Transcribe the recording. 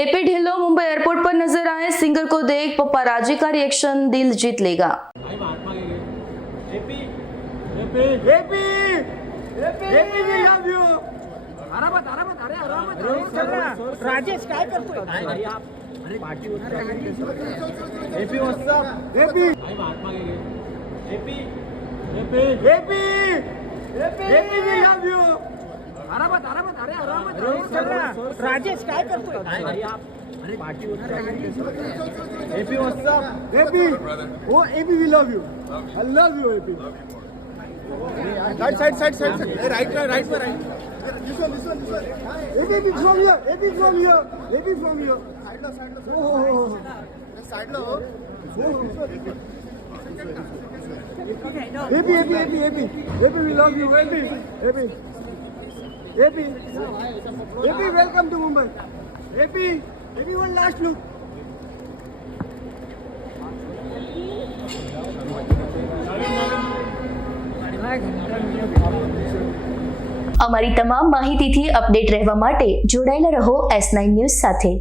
AP Dhillon Mumbai airport पर नजर आए, सिंगर को देख पप्पाराजी का रिएक्शन दिल जीत लेगा। राजेश काय करतोय? राजेश काय करतोय? AP, what's up? AP, oh AP, we love you. I love you, AP. Side. Right. This one. AP from here. AP from here. Oh. Side lo. AP, we love you. AP, welcome to Mumbai. AP, one last look. અમારી તમામ માહિતીથી update રહેવા માટે જોડાયેલા રહો S9 news સાથે।